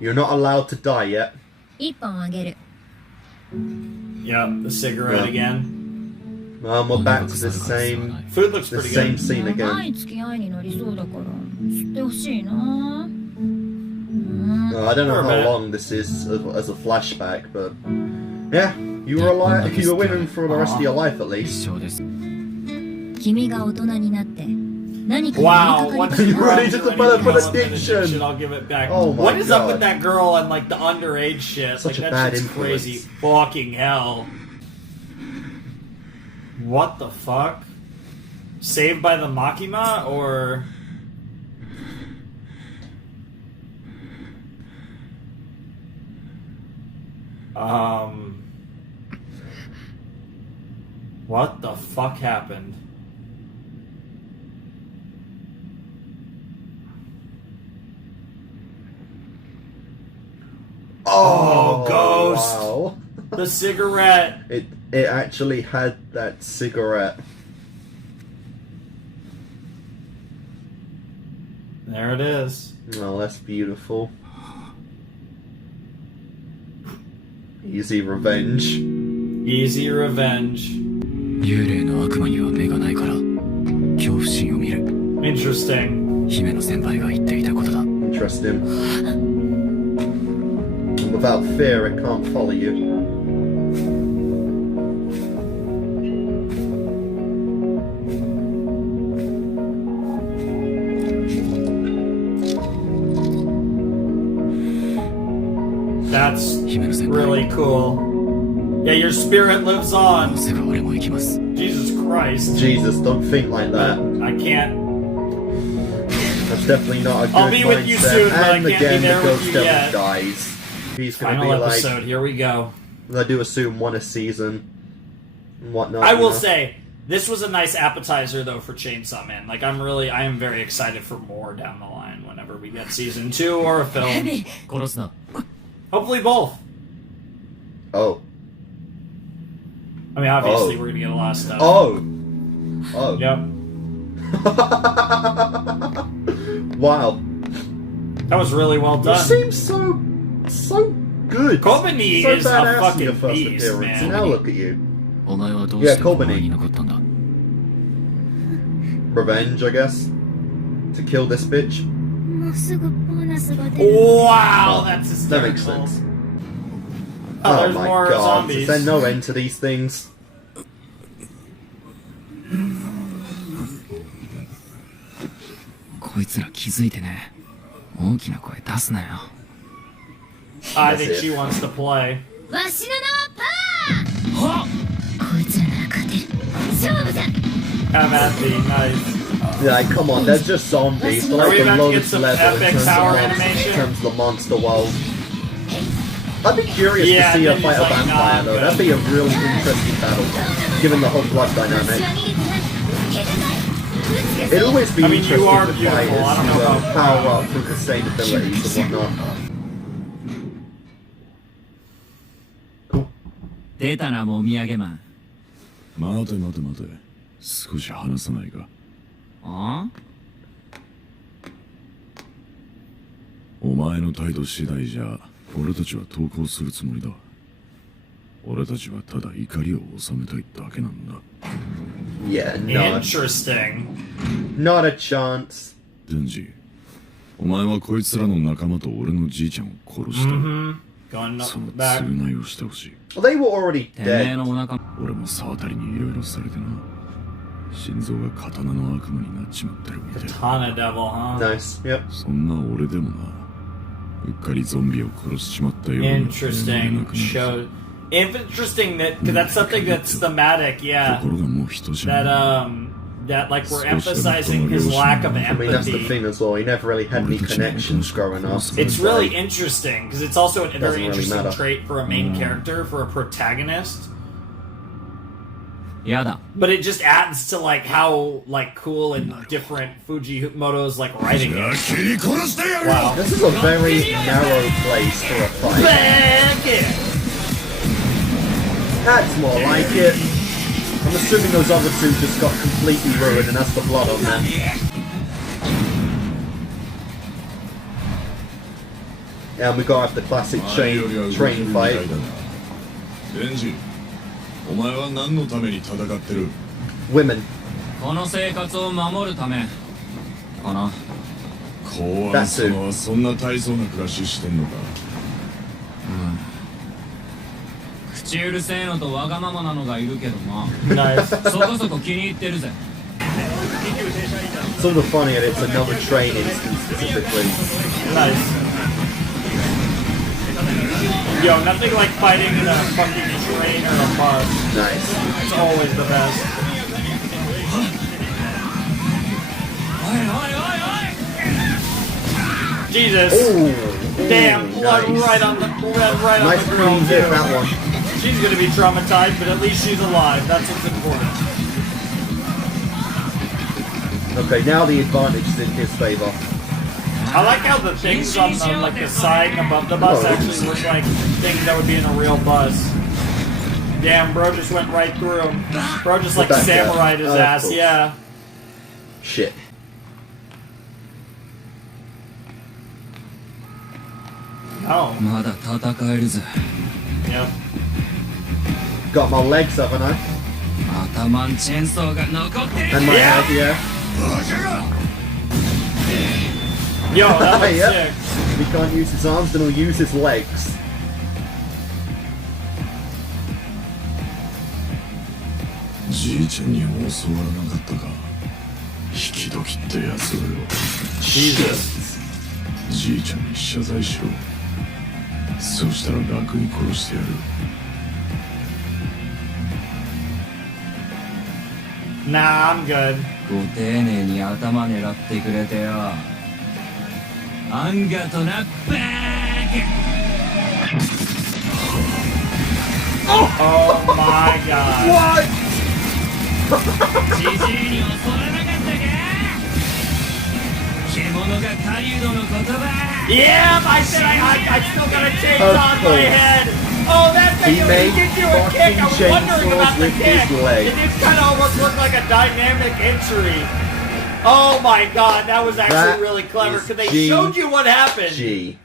You're not allowed to die yet. 一本あげる。 Yep, the cigarette again. We're back to the same Food looks the pretty same good. scene 長い again. 付き合いになりそうだから吸ってほしいな。 I don't know Or a how bit. long this is as a flashback, but yeah, you were alive. You were with him for the rest of your life at 一 least. 生です。君が大人になって何かに Wow, 取 once り you 掛か ready り to た develop an addiction, addiction. I'll give it back. Oh my What is up with God. that girl and like the underage shit? Such like a that bad shit's influence. crazy. Fucking hell. What the fuck? Saved by the makima or? What the fuck happened? Oh, Ghost! Wow. The cigarette! It actually had that cigarette. There it is. Oh, that's beautiful. Easy revenge. Easy revenge. 幽霊の悪魔には目がないから恐怖心を見る。 Interesting. 姫の先輩が言っていたことだ。 Interesting. And without fear, it can't follow you. That's 姫の先輩。 really cool. Yeah, your spirit lives も on. うすぐ俺も行きます。 Jesus Christ. Jesus, don't think like that. I can't. That's definitely not a good I'll be with you mindset. soon, but I And can't be again, the there with ghost you devil yet. dies. He's gonna Final be like, episode. Here we go. I do assume one a season and whatnot. I you will know? say this was a nice appetizer though for Chainsaw Man. Like I am very excited for more down the line whenever we get season 2 or a film. 殺すな。 Hopefully both. Oh. I mean, obviously Oh. we're gonna get a lot of stuff. Oh. Oh. Yep. Wow. That was really well You done. seem so good. Kobanig so is a badass in fucking your first beast, appearance. man. Now look at you. お前はどうしてこの Yeah, 前に残ったんだ。 Revenge, I guess. To kill this bitch. もうすぐボーナスが出る。 Wow, that's That makes hysterical. sense. Oh, Oh there's my more god, zombies. is there no end to these things? こいつら気づいてね。大きな声出すなよ。 I think That's it. she wants to play. わしの名はパー。こいつらなら勝てる。勝負だ。 Have at the knife. Yeah, come on, they're just zombies. They're Are like we the about to get lowest some level in epic terms, power in animation? terms of the monster world. I'd be curious Yeah, to see a Denji's fight a like, vampire nah, though. I'm That'd be a really interesting battle, given the whole blood dynamic. It'd always be I mean, you interesting are to beautiful. fighters I don't know to how- power up through the same abilities and whatnot. 出たな、もみあげマン。待て待て待て。少し話さないか。あお前の態度次第じゃ、俺たちは投降するつもりだ。俺たちはただ怒りを収めたいだけなんだ。Yeah, not Interesting. a chance. デンジ、お前はこいつらの仲間と俺のじいちゃんを殺した。 Going その back. 償いをしてほしい。 Well, they were already てめえ dead. のお腹。俺も沢渡に色々されてな。心臓が刀の悪魔になっちまってるみたい。 Katana devil, huh? Nice. Yep. そんな俺でもな。うっかりゾンビを殺しちまったように。 Interesting. Show. Interesting that because that's something that's thematic. Yeah. 心がもう人じゃ That ん。that like we're emphasizing his lack of I mean, that's the empathy. thing as well. He never really had any connections growing up. It's really interesting because it's also a very Doesn't really interesting matter. trait for a main character, for a protagonist. やだ。 But it just adds to like how like cool and different Fujimoto's like writing is. 切り殺してやる Wow. This is a very narrow place for a fight. Back it. That's more like it. I'm assuming those other two just got completely ruined and that's the blood on them. And we gotta have the classic train fight. デンジ、お前は何のために戦ってる？ Women. この生活を守るためかな。公安様はそんな大層な暮らししてんのか？口うるせえのとわがままなのがいるけどな。 Nice. そこそこ気に入ってるぜ。 Some of the funny and it's another train instance specifically. Nice. Yo, nothing like fighting in a fucking train or a bus. Nice. It's always the best. Jesus. Ooh. Damn, blood Nice. right on the right Nice on the girl clean hit, too. that one. She's gonna be traumatized, but at least she's alive. That's what's important. Okay, now the advantage is in his favor. I like how the things on the, like the side and above the bus actually look like things that would be in a real bus. Damn, bro just went right through him. Bro just like Back there. samurai'd his Of ass, course. yeah. Shit. Oh, まだ戦えるぜ。 yep. Got my legs, haven't I? 頭んチェンソーが残ってる。 And my Yeah. head, yeah. Yo, that was Yep. sick. If he can't use his arms, then he'll use his legs. じいちゃんに教わらなかったか。引き時ってやつをよ。 Jesus. じいちゃんに謝罪しろ。そうしたら楽に殺してやる。 Nah, I'm good. ご丁寧に頭狙ってくれてよ。アンガとなバー Oh my god. What? クじじいに襲われなかったか。獣が狩人の言葉。 Yeah, I said I still got a chainsaw on my head. Oh, that thing, He he made did do a kick. I was fucking wondering about the chainsaws with kick. his leg. It did kind of almost look like a dynamic entry. Oh my god, that was actually That really clever is because they G. showed you what happened. G.